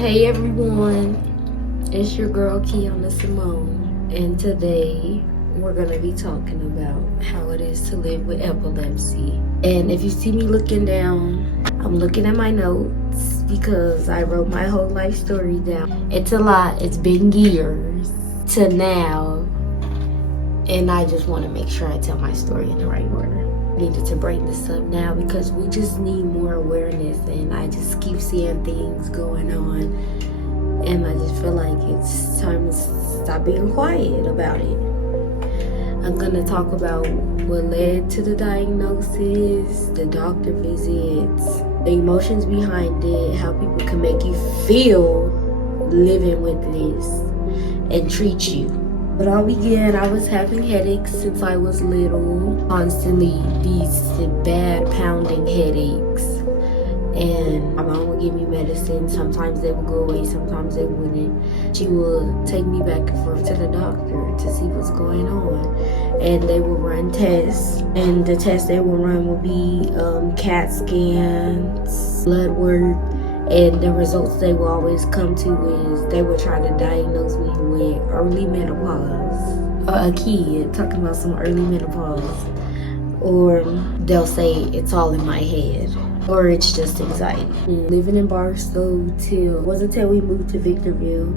Hey everyone, it's your girl Kiana Simone, and today we're gonna be talking about how it is to live with epilepsy. And if you see me looking down, I'm looking at my notes because I wrote my whole life story down. It's a lot, it's been years to now, and I just want to make sure I tell my story in the right order. Needed to bring this up now because we just need more awareness, and I just keep seeing things going on, and I just feel like it's time to stop being quiet about it. I'm gonna talk about what led to the diagnosis, the doctor visits, the emotions behind it, how people can make you feel living with this and treat you. But all began, I was having headaches since I was little, constantly these bad pounding headaches. And my mom would give me medicine. Sometimes they would go away, sometimes they wouldn't. She would take me back and forth to the doctor to see what's going on. And they would run tests, and the tests they would run would be CAT scans, blood work. And the results they will always come to is they will try to diagnose me with early menopause. A kid talking about some early menopause. Or they'll say it's all in my head. Or it's just anxiety. Living in Barstow wasn't until we moved to Victorville.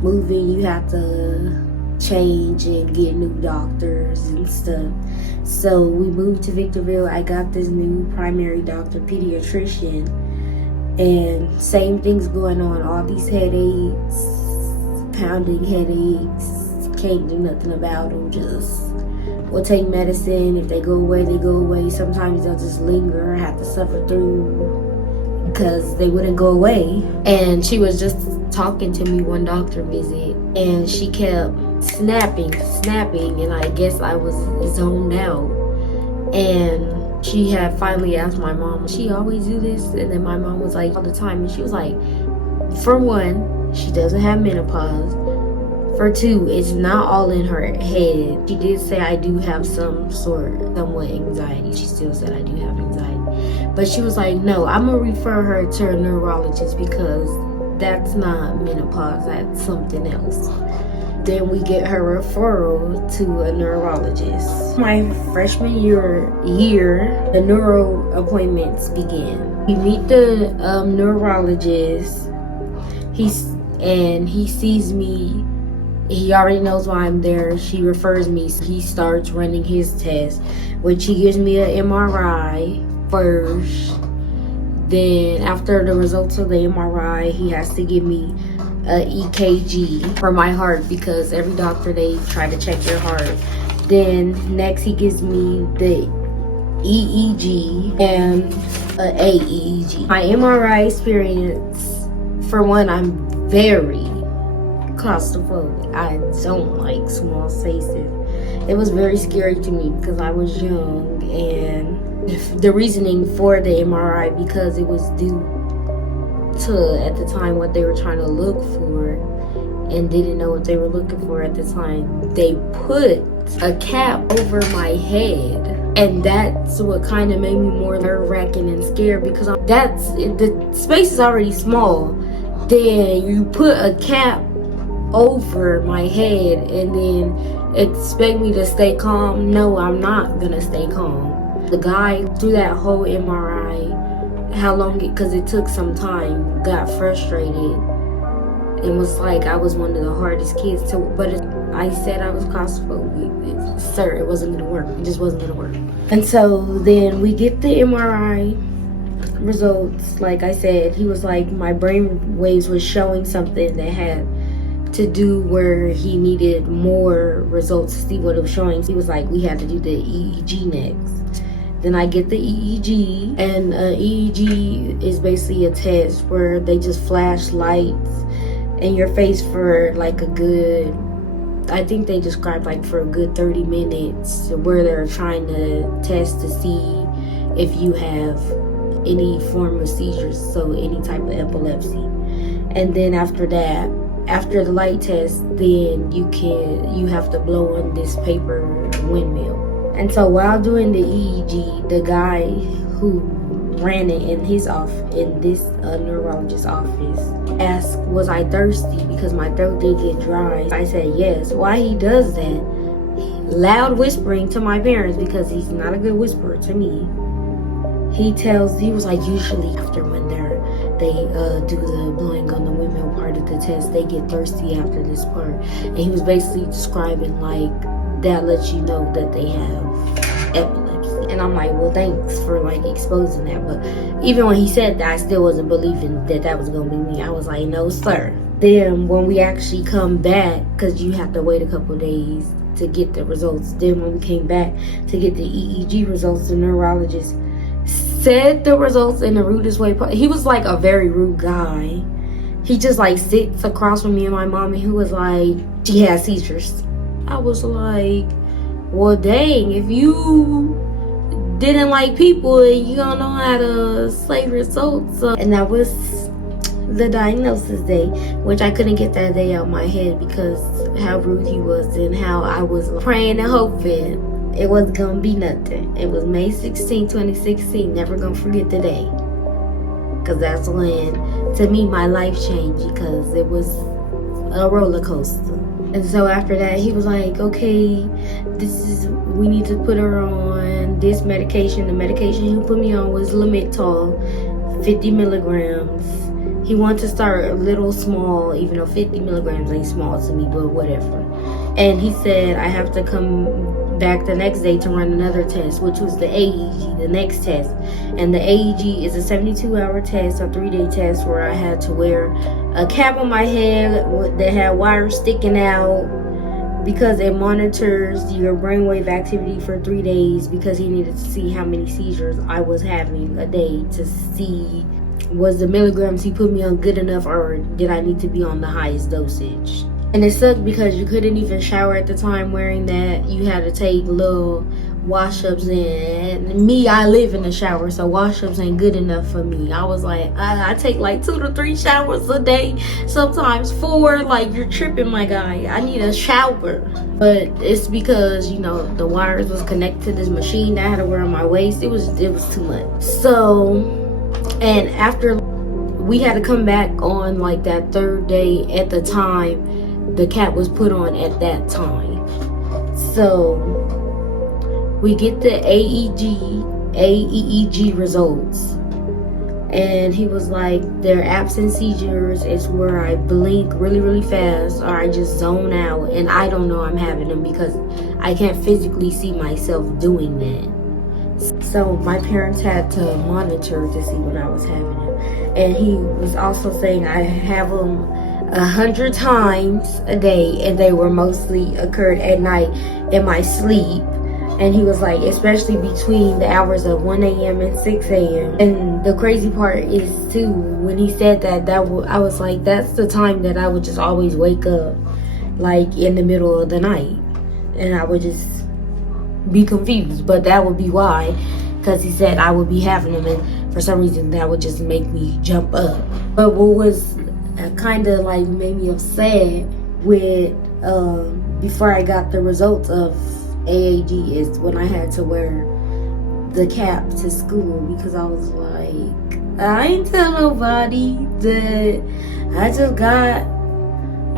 Moving, you have to change and get new doctors and stuff. So we moved to Victorville. I got this new primary doctor, pediatrician. And same things going on, all these headaches, pounding headaches, can't do nothing about them, just will take medicine. If they go away, they go away. Sometimes they'll just linger, I have to suffer through because they wouldn't go away. And she was just talking to me one doctor visit, and she kept snapping, and I guess I was zoned out. And she had finally asked my mom, she always do this? And then my mom was like, all the time. And she was like, for one, she doesn't have menopause. For two, it's not all in her head. She did say I do have somewhat anxiety. She still said I do have anxiety. But she was like, no, I'm going to refer her to a neurologist because that's not menopause. That's something else. Then we get her referral to a neurologist. My freshman year, the neuro appointments begin. We meet the neurologist. He sees me. He already knows why I'm there. She refers me. He starts running his test, which he gives me an MRI first. Then after the results of the MRI, he has to give me a EKG for my heart because every doctor, they try to check your heart. Then next he gives me the EEG and a AEG. My MRI experience, for one, I'm very claustrophobic. I don't like small spaces. It was very scary to me because I was young, and the reasoning for the MRI, because it was due to, at the time, what they were trying to look for and didn't know what they were looking for at the time. They put a cap over my head, and that's what kind of made me more nerve-wracking and scared because the space is already small. Then you put a cap over my head and then expect me to stay calm. No, I'm not gonna stay calm. The guy, through that whole MRI, because it took some time, got frustrated and was like I was one of the hardest kids to, but I said I was claustrophobic. Sir, it wasn't gonna work. It just wasn't gonna work. And so then we get the MRI results. Like I said, he was like, my brain waves was showing something that had to do where he needed more results to see what it was showing. He was like, we had to do the EEG next. Then I get the EEG, and EEG is basically a test where they just flash lights in your face for like a good, I think they described like for a good 30 minutes, where they're trying to test to see if you have any form of seizures, so any type of epilepsy. And then after that, after the light test, then you have to blow on this paper windmill. And so while doing the EEG, the guy who ran it in his office, in this neurologist's office. Asked, was I thirsty because my throat did get dry. I said yes. Why he does that? Loud whispering to my parents, because he's not a good whisperer to me. He was like, usually after when they do the blowing on the windmill part of the test, they get thirsty after this part. And he was basically describing like that lets you know that they have epilepsy. And I'm like, well, thanks for like exposing that. But even when he said that, I still wasn't believing that that was gonna be me. I was like, no sir. Then when we actually come back, because you have to wait a couple days to get the results, then when we came back to get the EEG results, the neurologist said the results in the rudest way. He was like a very rude guy. He just like sits across from me and my mom, and he was like, she has seizures. I was like, well dang, if you didn't like people and you don't know how to say results. And that was the diagnosis day, which I couldn't get that day out of my head because how rude he was and how I was praying and hoping it was gonna be nothing. It was May 16, 2016. Never gonna forget the day. Because that's when, to me, my life changed, because it was a roller coaster. And so after that, he was like, okay, we need to put her on this medication. The medication he put me on was Lamictal, 50 milligrams. He wanted to start a little small, even though 50 milligrams ain't small to me, but whatever. And he said I have to come back the next day to run another test, which was the AEG, the next test. And the AEG is a 72-hour test, a 3-day test, where I had to wear a cap on my head that had wires sticking out, because it monitors your brainwave activity for 3 days, because he needed to see how many seizures I was having a day to see was the milligrams he put me on good enough, or did I need to be on the highest dosage. And it sucked because you couldn't even shower at the time wearing that. You had to take little wash-ups in. And me, I live in the shower, so wash-ups ain't good enough for me. I was like, I take like 2 to 3 showers a day, sometimes 4. Like, you're tripping, my guy. I need a shower. But it's because, you know, the wires was connected to this machine that I had to wear on my waist. It was too much. So, and after we had to come back on like that 3rd day, at the time the cap was put on at that time. So we get the AEG results, and he was like, they're absent seizures. It's where I blink really, really fast, or I just zone out, and I don't know I'm having them because I can't physically see myself doing that. So my parents had to monitor to see when I was having them. And he was also saying I have them 100 times a day, and they were mostly occurred at night in my sleep. And he was like, especially between the hours of 1 a.m. and 6 a.m. And the crazy part is too, when he said that I was like, that's the time that I would just always wake up, like in the middle of the night, and I would just be confused. But that would be why, because he said I would be having them, and for some reason that would just make me jump up. But what was kind of like made me upset with before I got the results of AAG is when I had to wear the cap to school, because I was like, I ain't tell nobody that I just got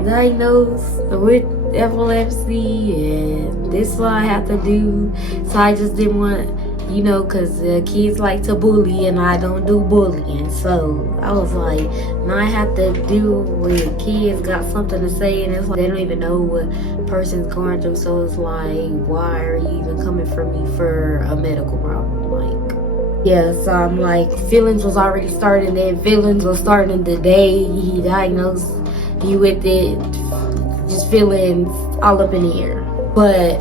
diagnosed with epilepsy, and this is what I have to do. So I just didn't want, you know, because kids like to bully, and I don't do bullying. So I was like, now I have to deal with kids got something to say, and it's like they don't even know what person's going through. So it's like, why are you even coming for me for a medical problem? Like, yeah, so I'm like, feelings was already starting then. Feelings was starting the day he diagnosed you with it. Just feelings all up in the air. But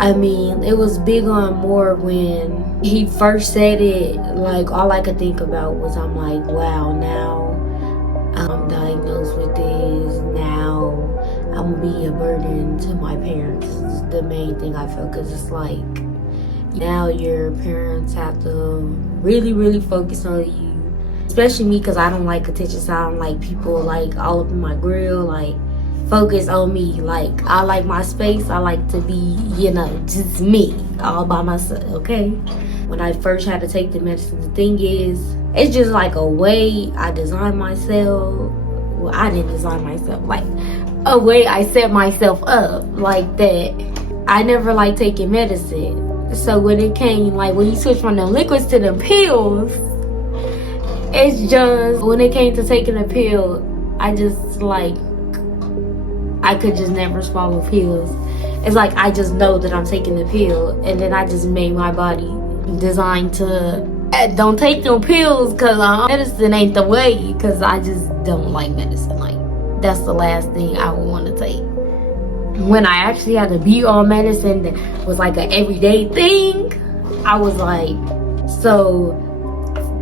I mean, it was big on more when he first said it. Like, all I could think about was, I'm like, wow, now I'm diagnosed with this. Now I'm gonna be a burden to my parents. It's the main thing I felt, because it's like, now your parents have to really, really focus on you. Especially me, because I don't like attention, so I don't like people like all up in my grill. Like, focus on me. Like, I like my space. I like to be, you know, just me, all by myself, okay? when I first had to take the medicine. The thing is, it's just like a way I designed myself. Well, I didn't design myself, like a way I set myself up like that. I never like taking medicine. So when it came, like when you switch from the liquids to the pills, it's just, when it came to taking a pill, I just like, I could just never swallow pills. It's like I just know that I'm taking the pill, and then I just made my body designed to don't take them pills, because medicine ain't the way, because I just don't like medicine. Like, that's the last thing I would want to take. When I actually had to be on medicine that was like an everyday thing, I was like, so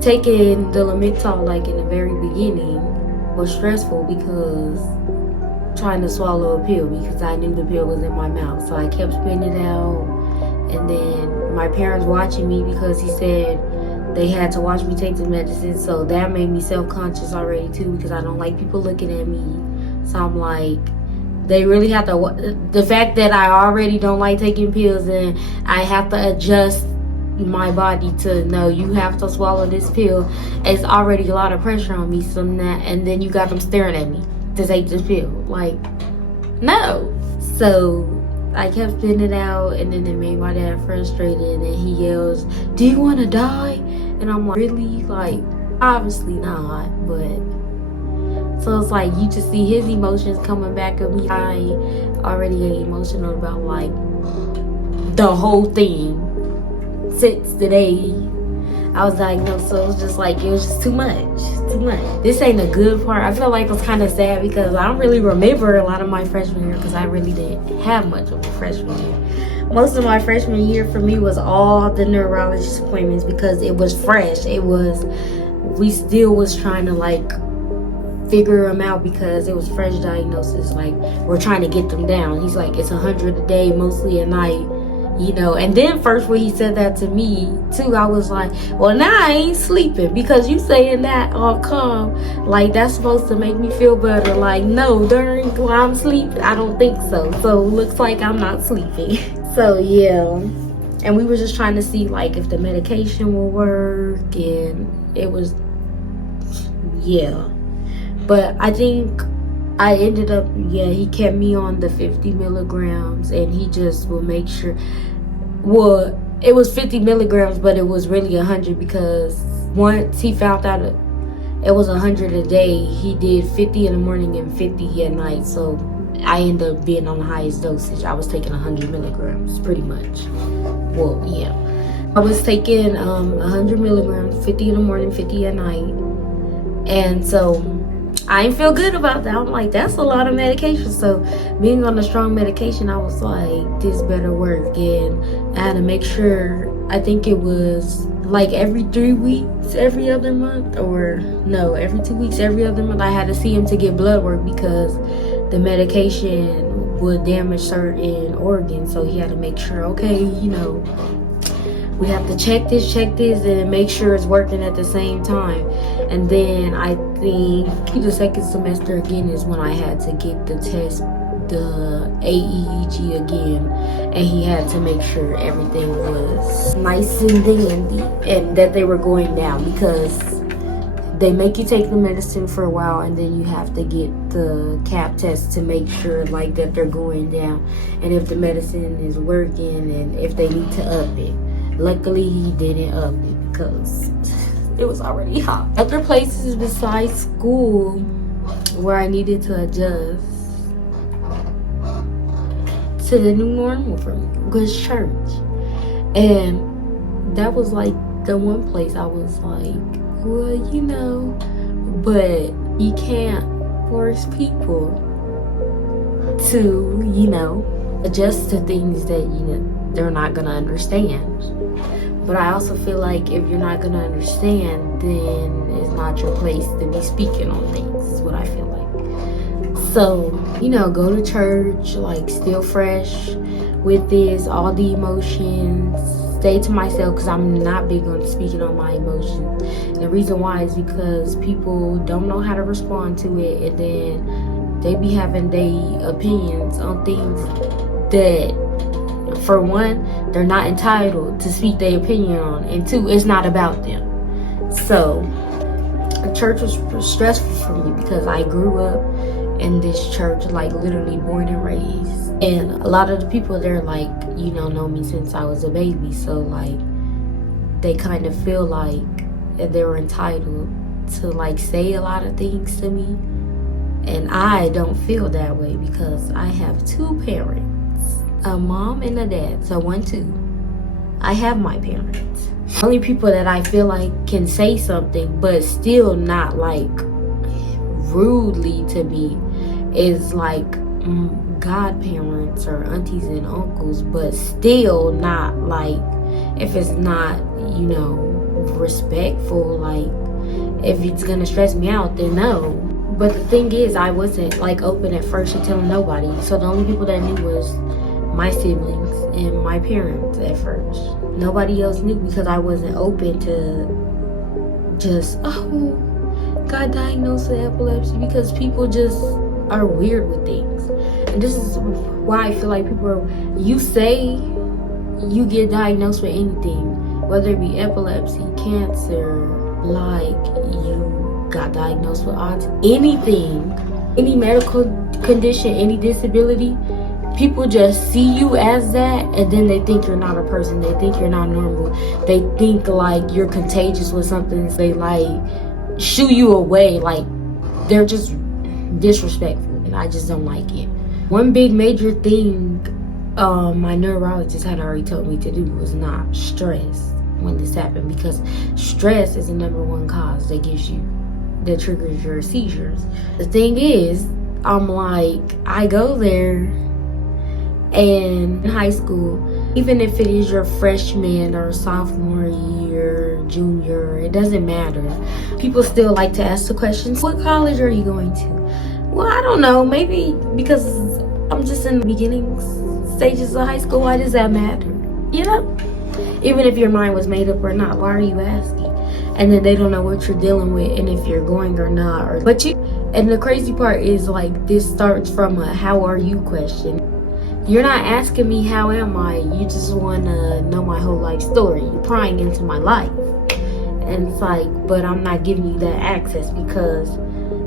taking the Lamictal, like in the very beginning, was stressful because trying to swallow a pill, because I knew the pill was in my mouth. So I kept spitting it out, and then my parents watching me, because he said they had to watch me take the medicine. So that made me self-conscious already too, because I don't like people looking at me. So I'm like, they really have to, the fact that I already don't like taking pills, and I have to adjust my body to know you have to swallow this pill, it's already a lot of pressure on me. So that, and then you got them staring at me to take this pill, like, no. So I kept spitting it out, and then it made my dad frustrated, and he yells, "Do you want to die?" And I'm like, really? Like, obviously not. But so it's like, you just see his emotions coming back at me. I already get emotional about like the whole thing since the day I was diagnosed. So it's just like, it was just too much. This ain't a good part. I feel like it's kind of sad, because I don't really remember a lot of my freshman year, because I really didn't have much of a freshman year. Most of my freshman year for me was all the neurologist appointments, because it was fresh. We still was trying to like figure them out, because it was fresh diagnosis. Like, we're trying to get them down. He's like, it's 100 a day, mostly at night. You know, and then first when he said that to me too, I was like, well, now I ain't sleeping, because you saying that all calm, like that's supposed to make me feel better. Like, no, while I'm sleeping, I don't think so. So looks like I'm not sleeping. So yeah, and we were just trying to see like if the medication will work, and it was, yeah. But I think I ended up, he kept me on the 50 milligrams, and he just will make sure, well, it was 50 milligrams, but it was really 100, because once he found out it was 100 a day, he did 50 in the morning and 50 at night. So I ended up being on the highest dosage. I was taking 100 milligrams pretty much. Well, yeah. I was taking 100 milligrams, 50 in the morning, 50 at night. And so I didn't feel good about that. I'm like, that's a lot of medication. So being on the strong medication, I was like, this better work. And I had to make sure, I think it was like every 3 weeks, every other month, or no, every 2 weeks, every other month, I had to see him to get blood work, because the medication would damage certain organs. So he had to make sure, okay, you know, we have to check this, and make sure it's working at the same time. And then I think the second semester again is when I had to get the test, the AEEG again. And he had to make sure everything was nice and dandy, and that they were going down, because they make you take the medicine for a while, and then you have to get the CAP test to make sure like that they're going down, and if the medicine is working, and if they need to up it. Luckily, he didn't up it, because it was already hot. Other places besides school where I needed to adjust to the new normal for me was church. And that was like the one place I was like, well, you know, but you can't force people to, you know, adjust to things that, you know, they're not gonna understand. But I also feel like if you're not gonna understand, then it's not your place to be speaking on things, is what I feel like. So, you know, go to church, like still fresh with this, all the emotions, stay to myself, because I'm not big on speaking on my emotions. And the reason why is because people don't know how to respond to it, and then they be having their opinions on things that, for one, They're not entitled to speak their opinion on it. And two, it's not about them. So church was stressful for me because I grew up in this church, like literally born and raised. And a lot of the people there, like, know me since I was a baby. So like, they kind of feel like they're entitled to like say a lot of things to me. And I don't feel that way because I have two parents, a mom and a dad. So 1, 2. I have my parents. Only people that I feel like can say something but still not like rudely to me is like godparents or aunties and uncles, but still not like, if it's not, respectful, like if it's gonna stress me out, then no. But the thing is, I wasn't like open at first to telling nobody. So the only people that knew was my siblings and my parents at first. Nobody else knew because I wasn't open to just, got diagnosed with epilepsy, because people just are weird with things. And this is why I feel like you say you get diagnosed with anything, whether it be epilepsy, cancer, like you got diagnosed with autism, anything, any medical condition, any disability, people just see you as that, and then they think you're not a person. They think you're not normal. They think like you're contagious with something. They like shoo you away. Like they're just disrespectful, and I just don't like it. One big major thing my neurologist had already told me to do was not stress when this happened, because stress is the #1 cause that triggers your seizures. The thing is, I'm like, I go there, and in high school, even if it is your freshman or sophomore year, junior, it doesn't matter. People still like to ask the questions, what college are you going to? Well, I don't know, maybe because I'm just in the beginning stages of high school, why does that matter? Even if your mind was made up or not, why are you asking? And then they don't know what you're dealing with and if you're going or not. And the crazy part is, like, this starts from a how are you question. You're not asking me how am I, you just want to know my whole life story. You're prying into my life. And it's like, but I'm not giving you that access because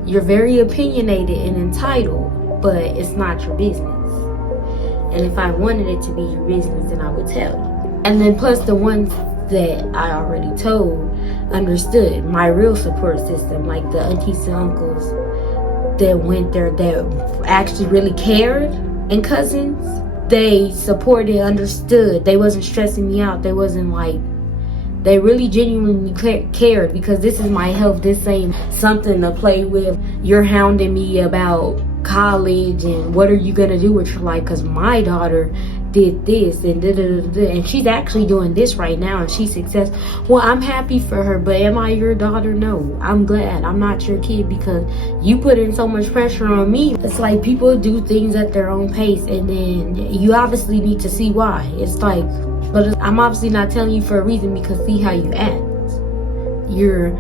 you're very opinionated and entitled, but it's not your business. And if I wanted it to be your business, then I would tell you. And then plus the ones that I already told understood my real support system, like the aunties and uncles that went there that actually really cared, and cousins, they supported, understood. They wasn't stressing me out. They wasn't like, they really genuinely cared, because this is my health. This ain't something to play with. You're hounding me about college and what are you gonna do with your life, because my daughter did this and and she's actually doing this right now and she's successful. Well, I'm happy for her, but am I your daughter? No. I'm glad I'm not your kid because you put in so much pressure on me. It's like people do things at their own pace, and then you obviously need to see why. It's like, but I'm obviously not telling you for a reason, because see how you act. You're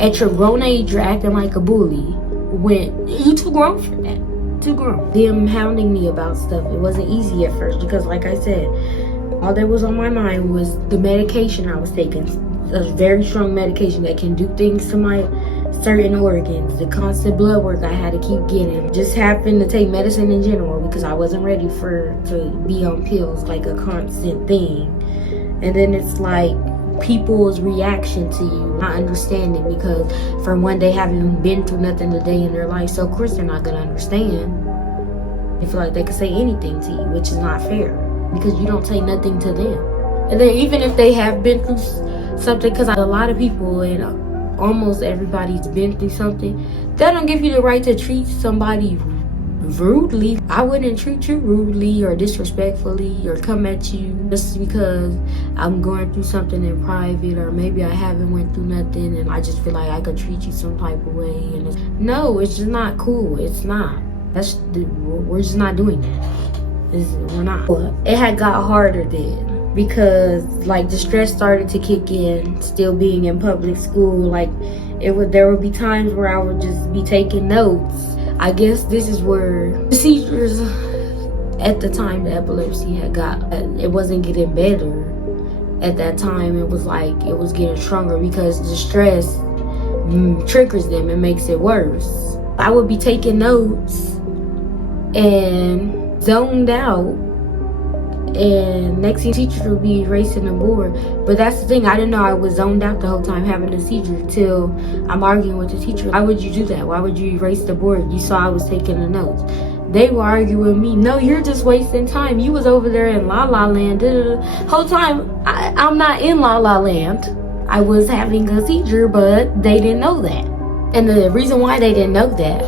at your grown age, you're acting like a bully when you too grown for that. Too grown. Them hounding me about stuff, it wasn't easy at first, because like I said, all that was on my mind was the medication I was taking. A very strong medication that can do things to my certain organs. The constant blood work I had to keep getting. Just happened to take medicine in general because I wasn't ready to be on pills like a constant thing. And then it's like people's reaction to you not understanding, because for one, they haven't been through nothing a day in their life, so of course they're not gonna understand. They feel like they can say anything to you, which is not fair, because you don't say nothing to them. And then even if they have been through something, because a lot of people and almost everybody's been through something, that don't give you the right to treat somebody rudely. I wouldn't treat you rudely or disrespectfully or come at you just because I'm going through something in private, or maybe I haven't went through nothing and I just feel like I could treat you some type of way. And no, it's just not cool. It's not. We're just not doing that. We're not. It had got harder then, because like the stress started to kick in, still being in public school. Like there would be times where I would just be taking notes. I guess this is where the seizures At the time, the epilepsy it wasn't getting better. At that time, it was getting stronger because the stress triggers them and makes it worse. I would be taking notes and zoned out, and next thing teacher would be erasing the board. But that's the thing, I didn't know I was zoned out the whole time having a seizure till I'm arguing with the teacher. Why would you do that? Why would you erase the board? You saw I was taking the notes. They were arguing with me. No, you're just wasting time. You was over there in La La Land. Whole time, I'm not in La La Land. I was having a seizure, but they didn't know that. And the reason why they didn't know that,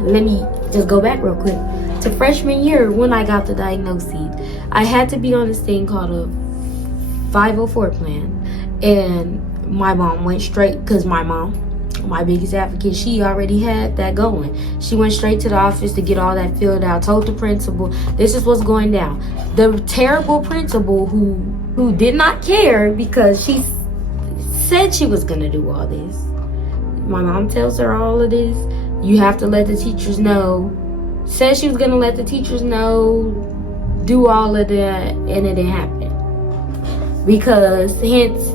let me just go back real quick. To freshman year, when I got the diagnosis, I had to be on this thing called a 504 plan. And my mom went straight, because my mom, my biggest advocate, she already had that going. She went straight to the office to get all that filled out, told the principal, this is what's going down. The terrible principal who did not care because she said she was going to do all this. My mom tells her all of this. You have to let the teachers know. Said she was going to let the teachers know, do all of that, and it didn't happen. Because hence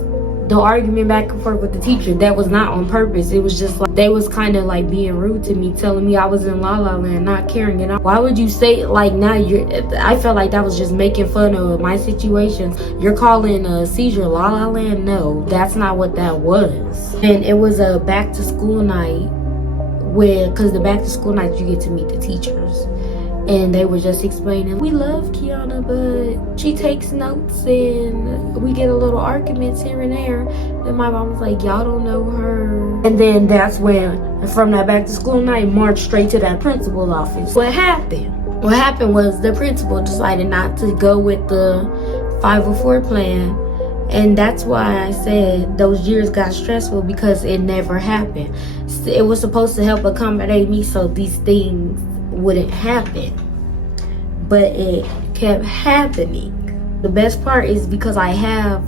the argument back and forth with the teacher, that was not on purpose. It was just like they was kind of like being rude to me, telling me I was in La La Land, not caring. And why would you say it like now? I felt like that was just making fun of my situation. You're calling a seizure La La Land? No, that's not what that was. And it was a back to school night, because the back to school night you get to meet the teachers. And they were just explaining, we love Kiana, but she takes notes and we get a little arguments here and there. And my mom was like, y'all don't know her. And then that's when, from that back to school night, marched straight to that principal's office. What happened? What happened was the principal decided not to go with the 504 plan. And that's why I said those years got stressful, because it never happened. It was supposed to help accommodate me so these things wouldn't happen, but it kept happening. The best part is because I have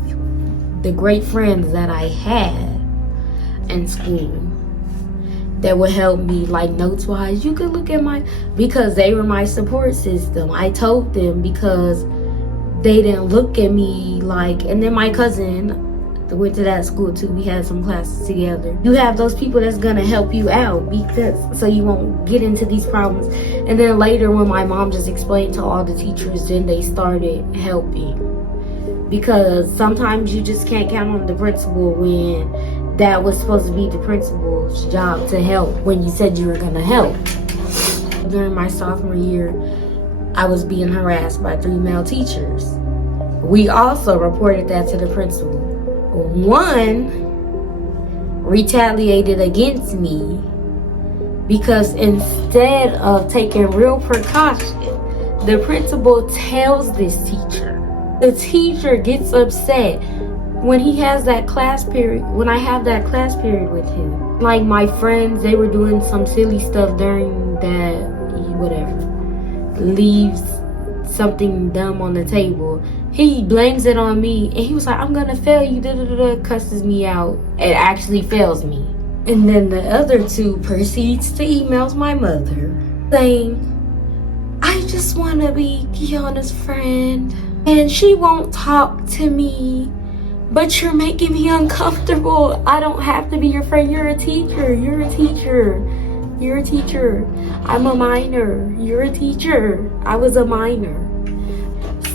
the great friends that I had in school that would help me, like notes wise. You could look at because they were my support system. I told them because they didn't look at me like, and then my cousin went to that school too. We had some classes together. You have those people that's gonna help you out, because so you won't get into these problems. And then later, when my mom just explained to all the teachers, then they started helping, because sometimes you just can't count on the principal when that was supposed to be the principal's job to help, when you said you were gonna help. During my sophomore year, I was being harassed by 3 male teachers. We also reported that to the principal. One retaliated against me because instead of taking real precaution, the principal tells this teacher. The teacher gets upset when he has that class period, when I have that class period with him. Like my friends, they were doing some silly stuff during that, whatever, leaves something dumb on the table. He blames it on me, and he was like, I'm gonna fail you, cusses me out, and actually fails me. And then the other 2 proceeds to emails my mother saying, I just want to be Kiana's friend, and she won't talk to me, but you're making me uncomfortable. I don't have to be your friend. You're a teacher. You're a teacher. You're a teacher. I'm a minor. You're a teacher. I was a minor.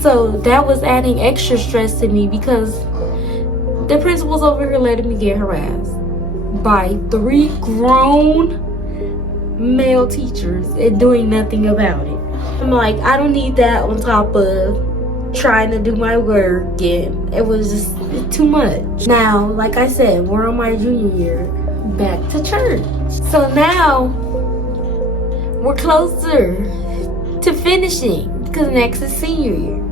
So that was adding extra stress to me, because the principal's over here letting me get harassed by 3 grown male teachers and doing nothing about it. I'm like, I don't need that on top of trying to do my work, and it was just too much. Now, like I said, we're on my junior year, back to church. So now we're closer to finishing, because next is senior year.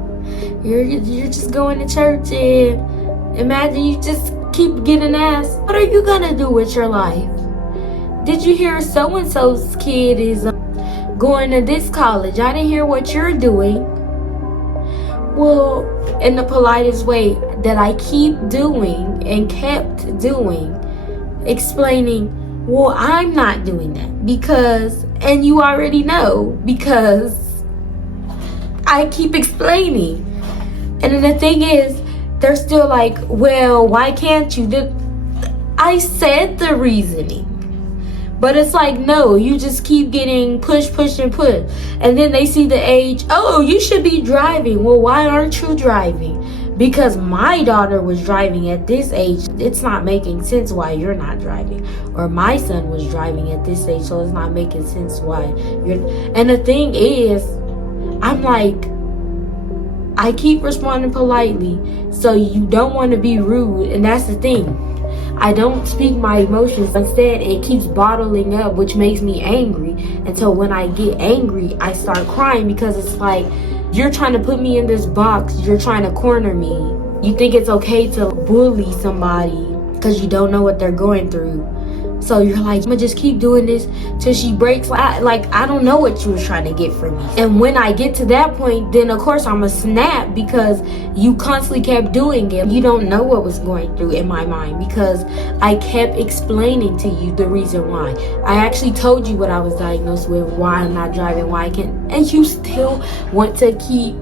You're just going to church, and imagine you just keep getting asked, what are you gonna do with your life? Did you hear so-and-so's kid is going to this college? I didn't hear what you're doing. Well, in the politest way that I keep doing and kept doing, explaining, well, I'm not doing that because, and you already know, because I keep explaining. And then the thing is, they're still like, well, why can't you? I said the reasoning. But it's like, no, you just keep getting pushed. And then they see the age, oh, you should be driving. Well, why aren't you driving? Because my daughter was driving at this age. It's not making sense why you're not driving. Or my son was driving at this age, so it's not making sense why you're. And the thing is, I'm like, I keep responding politely, so you don't want to be rude. And that's the thing. I don't speak my emotions. Instead, it keeps bottling up, which makes me angry. Until when I get angry, I start crying, because it's like, you're trying to put me in this box. You're trying to corner me. You think it's okay to bully somebody because you don't know what they're going through. So you're like, I'm gonna just keep doing this till she breaks. I don't know what you was trying to get from me. And when I get to that point, then of course I'm a snap, because you constantly kept doing it. You don't know what was going through in my mind, because I kept explaining to you the reason why. I actually told you what I was diagnosed with, why I'm not driving, why I can't, and you still want to keep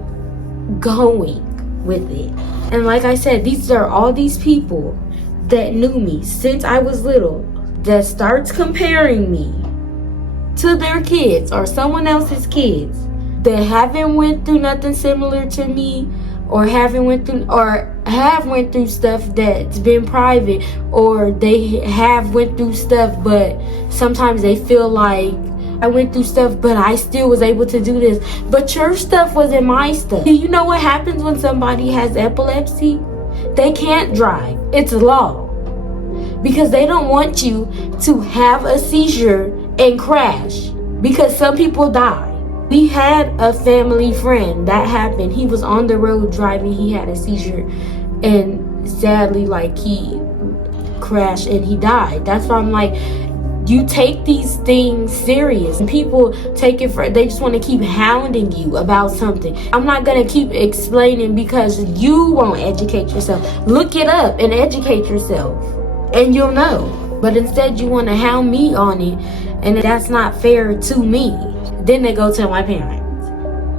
going with it. And like I said, these are all these people that knew me since I was little, that starts comparing me to their kids or someone else's kids that haven't went through nothing similar to me, or have went through stuff that's been private, or they have went through stuff, but sometimes they feel like I went through stuff, but I still was able to do this. But your stuff wasn't my stuff. Do you know what happens when somebody has epilepsy? They can't drive. It's law. Because they don't want you to have a seizure and crash. Because some people die. We had a family friend that happened. He was on the road driving. He had a seizure. And sadly, like, he crashed and he died. That's why I'm like, you take these things serious. And people take it for, they just want to keep hounding you about something. I'm not going to keep explaining because you won't educate yourself. Look it up and educate yourself, and you'll know. But instead you want to hound me on it, and that's not fair to me. Then they go tell my parents.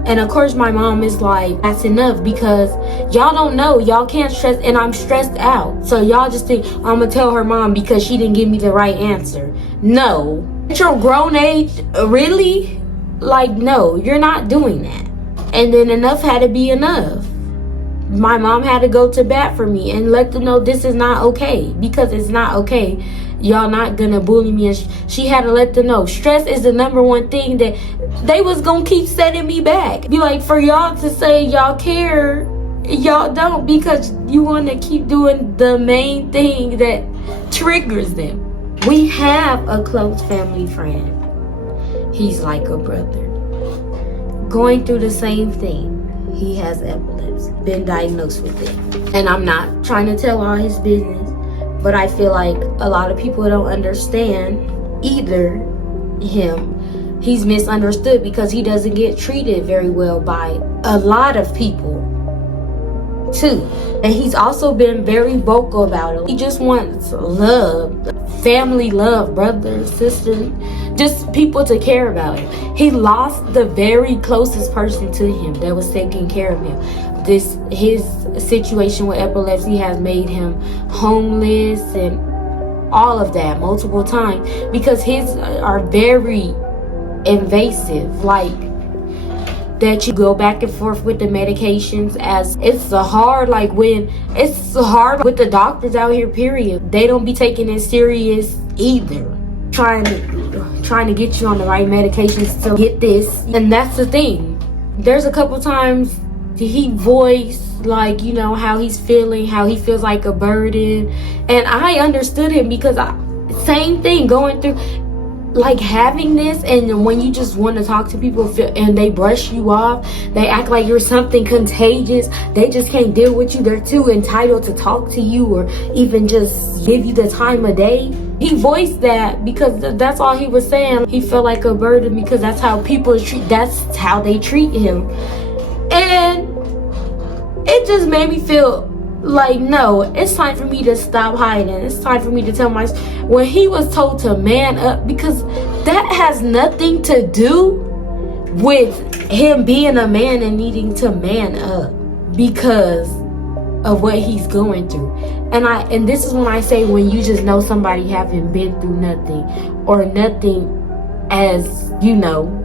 And of course my mom is like, that's enough, because y'all don't know, y'all can't stress, and I'm stressed out. So y'all just think, I'm gonna tell her mom because she didn't give me the right answer. No. At your grown age, really? Like, no, you're not doing that. And then enough had to be enough. My mom had to go to bat for me and let them know this is not okay, because it's not okay. Y'all not gonna bully me. And she had to let them know stress is the number one thing that they was gonna keep setting me back. Be like, for y'all to say y'all care, y'all don't, because you want to keep doing the main thing that triggers them. We have a close family friend. He's like a brother, going through the same thing. He has epilepsy, been diagnosed with it. And I'm not trying to tell all his business, but I feel like a lot of people don't understand either him. He's misunderstood because he doesn't get treated very well by a lot of people too. And he's also been very vocal about it. He just wants love, family love, brothers, sisters, just people to care about him. He lost the very closest person to him that was taking care of him. His situation with epilepsy has made him homeless and all of that multiple times, because his are very invasive, like that you go back and forth with the medications. As it's hard, like when it's hard with the doctors out here, period. They don't be taking it serious either, trying to get you on the right medications to get this. And that's the thing, there's a couple times he voiced, like, you know, how he's feeling, how he feels like a burden. And I understood him, because same thing, going through, like, having this, and when you just want to talk to people and they brush you off, they act like you're something contagious, they just can't deal with you, they're too entitled to talk to you or even just give you the time of day. He voiced that because that's all he was saying. He felt like a burden because that's how people that's how they treat him. And it just made me feel like, no, it's time for me to stop hiding. It's time for me to tell my, when he was told to man up, because that has nothing to do with him being a man and needing to man up because of what he's going through. And this is when I say, when you just know somebody haven't been through nothing, or nothing as,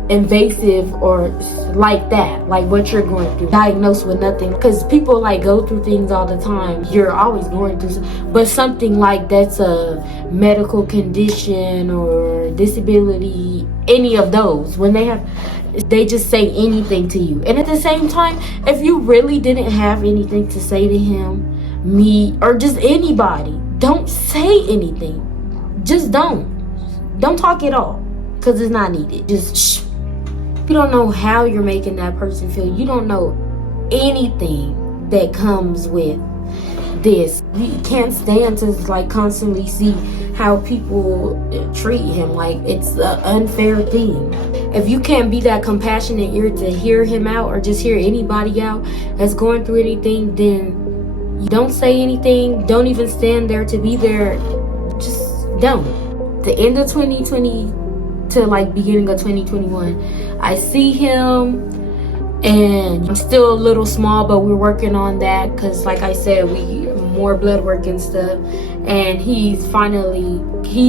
invasive or like that, like what you're going through, diagnosed with nothing, because people like go through things all the time. You're always going through, but something like that's a medical condition or disability, any of those, when they just say anything to you. And at the same time, if you really didn't have anything to say to him, me, or just anybody, don't say anything. Just don't talk at all, because it's not needed. Just shh. You don't know how you're making that person feel. You don't know anything that comes with this. You can't stand to like constantly see how people treat him like it's an unfair thing. If you can't be that compassionate ear to hear him out, or just hear anybody out that's going through anything, then you don't say anything. Don't even stand there to be there. Just don't. The end of 2020 to like beginning of 2021, I see him, and I'm still a little small, but we're working on that, because like I said, we more blood work and stuff. And he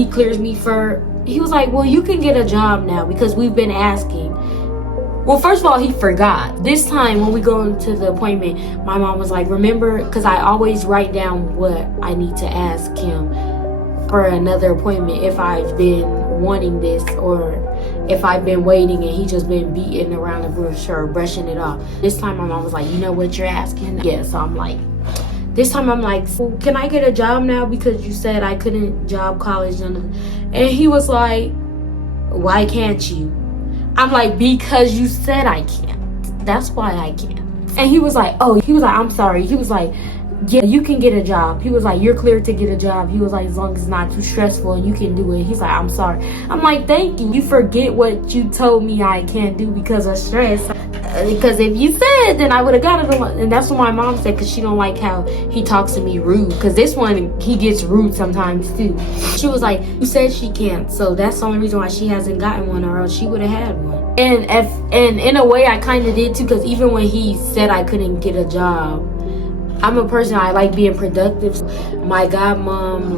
clears me he was like, well, you can get a job now, because we've been asking. Well, first of all, he forgot. This time when we go into the appointment, my mom was like, remember, because I always write down what I need to ask him for another appointment, if I've been wanting this, or if I've been waiting and he just been beating around the bush or brushing it off. This time my mom was like, you know what you're asking? Yeah, so I'm like, this time I'm like, well, can I get a job now, because you said I couldn't job college? And he was like, why can't you? I'm like, because you said I can't. That's why I can't. And he was like, I'm sorry. He was like, yeah, you can get a job. He was like, you're cleared to get a job. He was like, as long as it's not too stressful and you can do it. He's like, I'm sorry. I'm like, thank you. You forget what you told me I can't do because of stress. Because if you said, then I would have got it. And that's what my mom said, because she don't like how he talks to me rude. Because this one, he gets rude sometimes too. She was like, you said she can't. So that's the only reason why she hasn't gotten one, or else she would have had one. And in a way, I kind of did too, because even when he said I couldn't get a job, I'm a person, I like being productive. My godmom,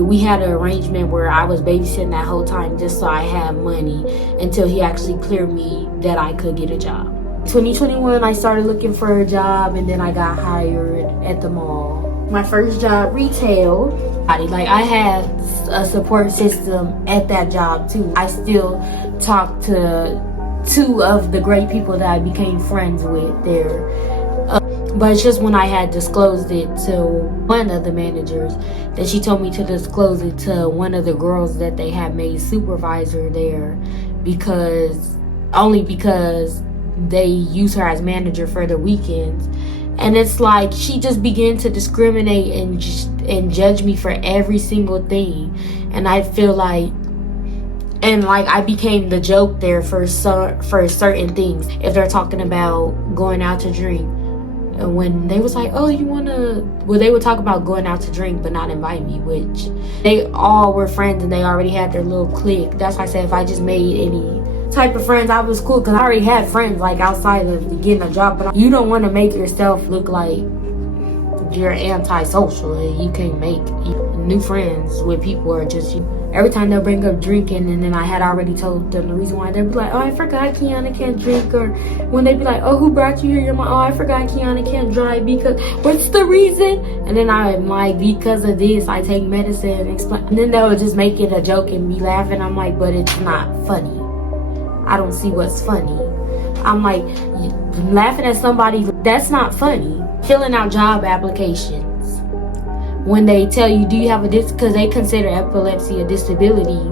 we had an arrangement where I was babysitting that whole time just so I had money until he actually cleared me that I could get a job. 2021, I started looking for a job, and then I got hired at the mall. My first job, retail. Like, I had a support system at that job too. I still talk to two of the great people that I became friends with there. But it's just when I had disclosed it to one of the managers that she told me to disclose it to one of the girls that they had made supervisor there, because they use her as manager for the weekends. And it's like she just began to discriminate and judge me for every single thing. And I feel like, I became the joke there for certain things. If they're talking about going out to drink, and when they was like, oh, they would talk about going out to drink but not invite me, which they all were friends and they already had their little clique. That's why I said if I just made any type of friends, I was cool, because I already had friends like outside of getting a job. But you don't want to make yourself look like you're antisocial and you can't make new friends with people who are just you. Every time they'll bring up drinking, and then I had already told them the reason why, they'll be like, oh, I forgot Kiana can't drink. Or when they be like, oh, who brought you here? You're like, oh, I forgot Kiana can't drive, because what's the reason? And then I'm like, because of this, I take medicine and explain. And then they'll just make it a joke and be laughing. I'm like, but it's not funny. I don't see what's funny. I'm like, laughing at somebody, that's not funny. Filling out job applications, when they tell you, do you have because they consider epilepsy a disability,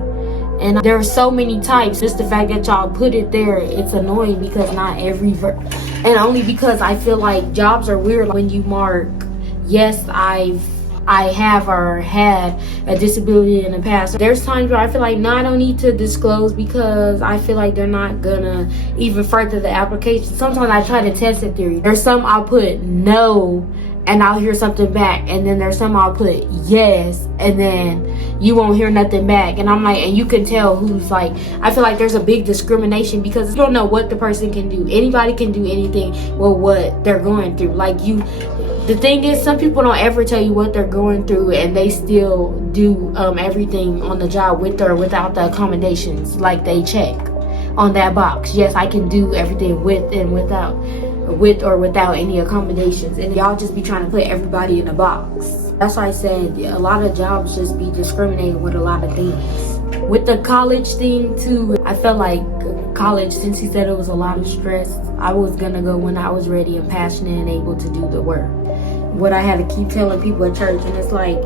and there are so many types. Just the fact that y'all put it there, it's annoying, because not every and only because I feel like jobs are weird when you mark, yes, I have or had a disability in the past. There's times where I feel like, no, I don't need to disclose, because I feel like they're not gonna even further the application. Sometimes I try to test the theory. There's some I'll put no and I'll hear something back, and then there's some I'll put yes, and then you won't hear nothing back. And I'm like, and you can tell who's like, I feel like there's a big discrimination because you don't know what the person can do. Anybody can do anything with what they're going through. Like the thing is, some people don't ever tell you what they're going through, and they still do everything on the job with or without the accommodations. Like they check on that box, yes, I can do everything with and without, with or without any accommodations. And y'all just be trying to put everybody in a box. That's why I said a lot of jobs just be discriminating with a lot of things. With the college thing too, I felt like college, since he said it was a lot of stress, I was gonna go when I was ready and passionate and able to do the work. What I had to keep telling people at church, and it's like,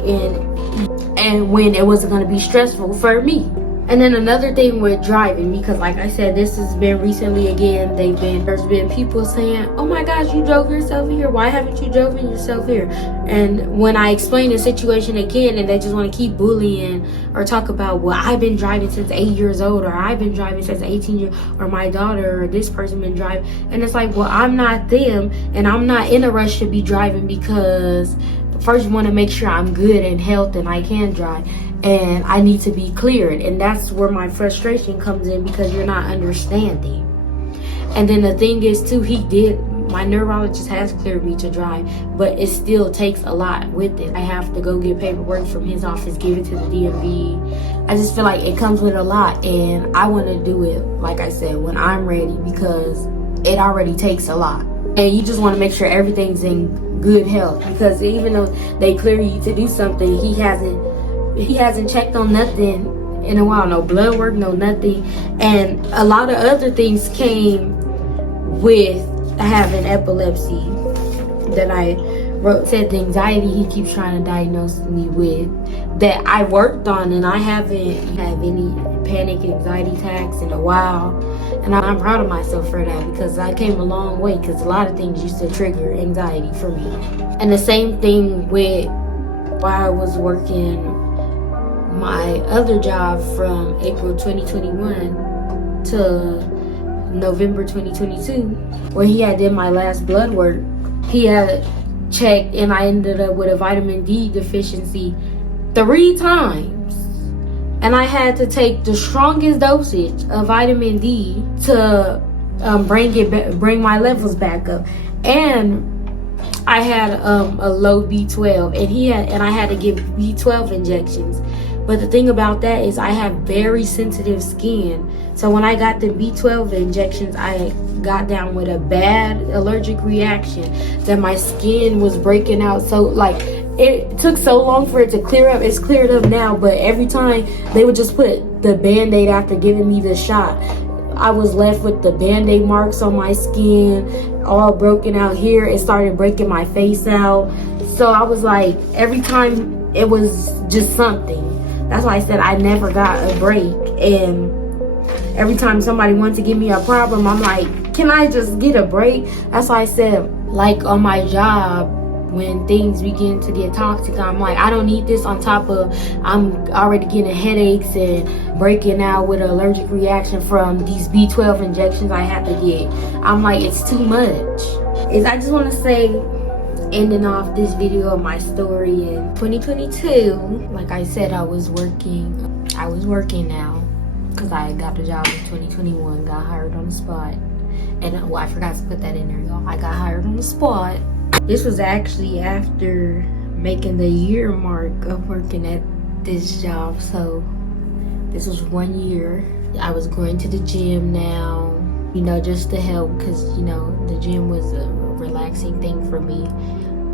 and when it wasn't gonna be stressful for me. And then another thing with driving, because like I said, this has been recently again, there's been people saying, oh my gosh, you drove yourself here, why haven't you driven yourself here? And when I explain the situation again, and they just want to keep bullying or talk about, well, I've been driving since 8 years old, or I've been driving since 18 years, or my daughter or this person been driving. And it's like, well, I'm not them, and I'm not in a rush to be driving, because first you want to make sure I'm good and healthy and I can drive, and I need to be cleared. And that's where my frustration comes in, because you're not understanding. And then the thing is too, my neurologist has cleared me to drive, but it still takes a lot with it. I have to go get paperwork from his office, give it to the DMV. I just feel like it comes with a lot, and I want to do it, like I said, when I'm ready, because it already takes a lot. And you just want to make sure everything's in good health, because even though they clear you to do something, he hasn't checked on nothing in a while, no blood work, no nothing. And a lot of other things came with having epilepsy that said the anxiety he keeps trying to diagnose me with, that I worked on, and I haven't had any panic anxiety attacks in a while. And I'm proud of myself for that, because I came a long way, because a lot of things used to trigger anxiety for me. And the same thing with while I was working my other job from April 2021 to November 2022, where he had did my last blood work. He had checked, and I ended up with a vitamin D deficiency 3 times. And I had to take the strongest dosage of vitamin D to bring my levels back up. And I had a low B12, and I had to give B12 injections. But the thing about that is I have very sensitive skin. So when I got the B12 injections, I got down with a bad allergic reaction that my skin was breaking out. So like, it took so long for it to clear up. It's cleared up now, but every time they would just put the Band-Aid after giving me the shot, I was left with the Band-Aid marks on my skin, all broken out here. It started breaking my face out. So I was like, every time it was just something. That's why I said I never got a break. And every time somebody wanted to give me a problem, I'm like, can I just get a break? That's why I said, like on my job, when things begin to get toxic, I'm like, I don't need this on top of I'm already getting headaches and breaking out with an allergic reaction from these B12 injections I have to get. I'm like, it's too much. I just want to say, ending off this video of my story in 2022, like I said, I was working now, because I got a job in 2021, got hired on the spot. And well, I forgot to put that in there, y'all. I got hired on the spot. This was actually after making the year mark of working at this job. So this was 1 year. I was going to the gym now, just to help, because the gym was a relaxing thing for me,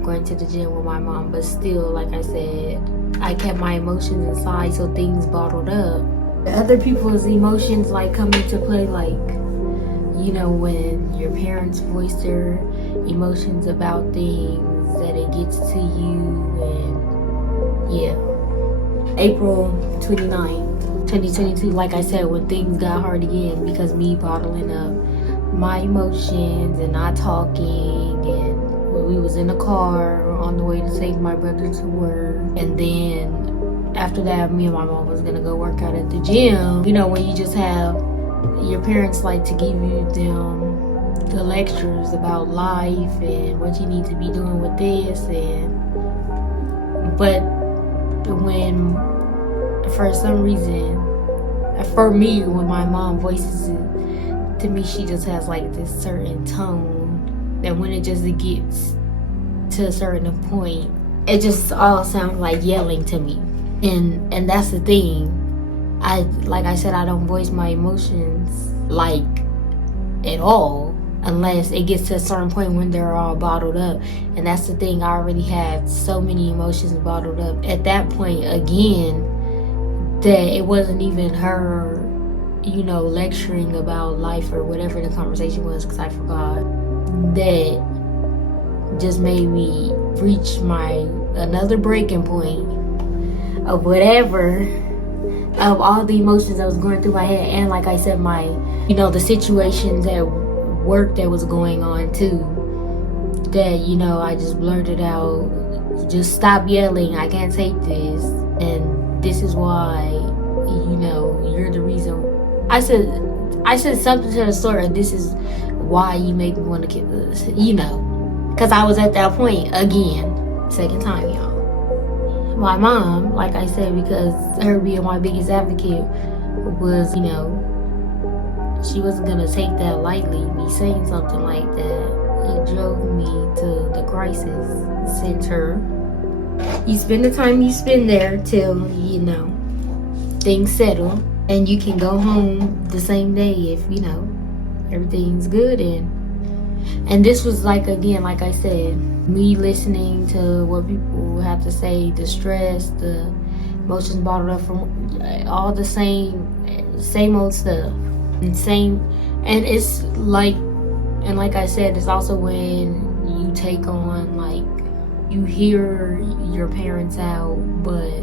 going to the gym with my mom. But still, like I said, I kept my emotions inside, so things bottled up. The other people's emotions like come into play, like when your parents voice their emotions about things, that it gets to you. And yeah, April 29th 2022, like I said, when things got hard again, because me bottling up my emotions and not talking, and when we was in the car on the way to take my brother to work. And then after that, me and my mom was gonna go work out at the gym. When you just have your parents like to give you the lectures about life and what you need to be doing with this, but when for some reason, for me, when my mom voices it to me, she just has like this certain tone that when it just gets to a certain point, it just all sounds like yelling to me. And that's the thing. Like I said, I don't voice my emotions like at all unless it gets to a certain point when they're all bottled up. And that's the thing, I already had so many emotions bottled up at that point again, that it wasn't even her, you know, lecturing about life or whatever the conversation was, because I forgot, that just made me reach another breaking point of whatever, of all the emotions I was going through my head. And like I said, the situations at work that was going on too, that, you know, I just blurted out, just stop yelling, I can't take this, and this is why, you know, you're the reason. I said something to the sort of, this is why you make me want to kill this, you know, because I was at that point again, second time, y'all. My mom, like I said, because her being my biggest advocate, was, you know, she wasn't gonna take that lightly, me saying something like that. It drove me to the crisis center. You spend the time you spend there till, you know, things settle, and you can go home the same day if, you know, everything's good. And this was like, again, like I said, me listening to what people have to say, the stress, the emotions bottled up from all the same old stuff. And it's like, and like I said, it's also when you take on, like, you hear your parents out, but,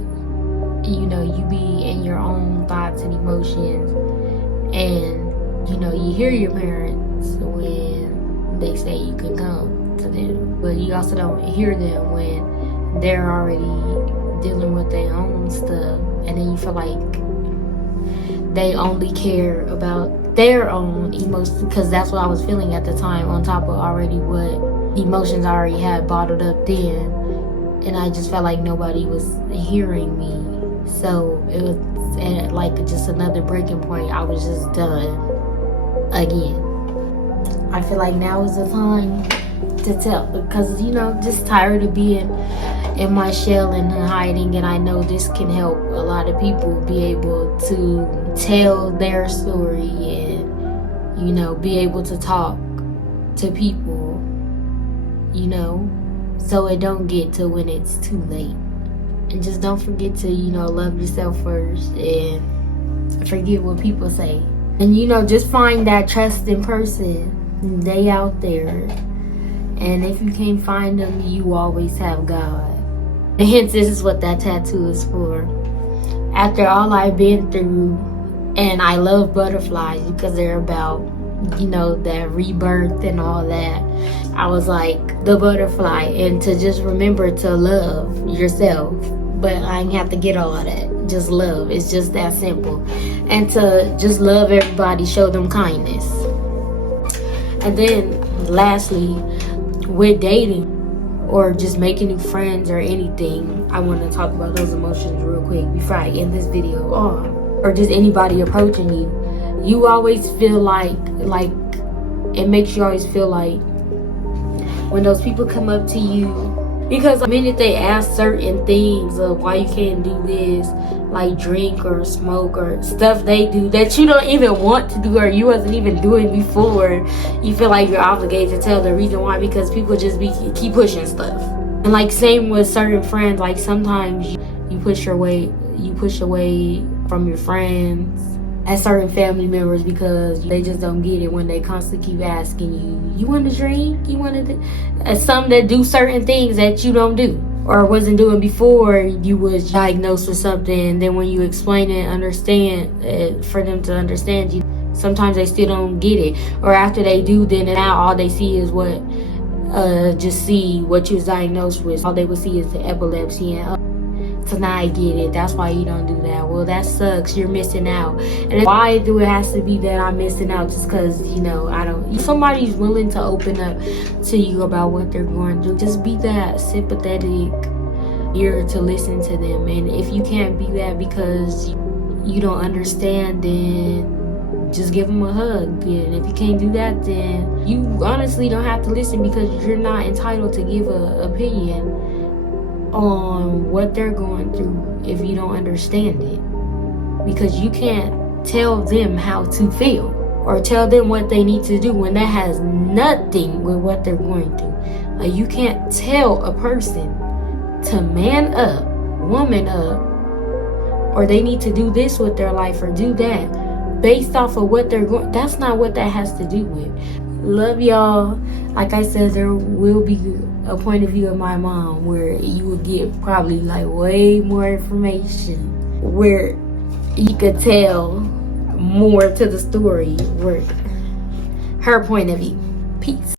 you know, you be in your own thoughts and emotions, and, you know, you hear your parents when they say you can come to them, but you also don't hear them when they're already dealing with their own stuff, and then you feel like they only care about their own emotions, because that's what I was feeling at the time, on top of already what emotions I already had bottled up then. And I just felt like nobody was hearing me. So it was at like just another breaking point. I was just done again. I feel like now is the time to tell, because, you know, just tired of being in my shell and hiding, and I know this can help a lot of people be able to tell their story and, you know, be able to talk to people, you know, so it don't get to when it's too late. And just don't forget to, you know, love yourself first and forget what people say. And, you know, just find that trusting person, they out there. And if you can't find them, you always have God. And hence, this is what that tattoo is for. After all I've been through, and I love butterflies because they're about, you know, that rebirth and all that. I was like the butterfly, and to just remember to love yourself. But I didn't have to get all of that. Just love. It's just that simple. And to just love everybody, show them kindness. And then lastly, with dating or just making new friends or anything, I want to talk about those emotions real quick before I end this video off. Or just anybody approaching you, you always feel like it makes you always feel like when those people come up to you, because the minute they ask certain things of why you can't do this, like drink or smoke or stuff they do that you don't even want to do or you wasn't even doing before, you feel like you're obligated to tell the reason why, because people just keep pushing stuff. And like same with certain friends, like sometimes you push away from your friends and certain family members because they just don't get it when they constantly keep asking you want to drink, you want to some that do certain things that you don't do or wasn't doing before you was diagnosed with something. And then when you explain it, understand for them to understand you, sometimes they still don't get it, or after they do, then now all they see is what just see what you was diagnosed with. All they would see is the epilepsy, and so now I get it, that's why you don't do that. Well, that sucks, you're missing out. And why do it has to be that I'm missing out just because, you know, I don't, somebody's willing to open up to you about what they're going through. Just be that sympathetic ear to listen to them. And if you can't be that because you don't understand, then just give them a hug. And if you can't do that, then you honestly don't have to listen, because you're not entitled to give an opinion on what they're going through if you don't understand it, because you can't tell them how to feel or tell them what they need to do when that has nothing with what they're going through. You can't tell a person to man up, woman up, or they need to do this with their life or do that based off of what they're going. That's not what that has to do with. Love y'all. Like I said, there will be a point of view of my mom where you will get probably like way more information, where you could tell more to the story, where her point of view. Peace.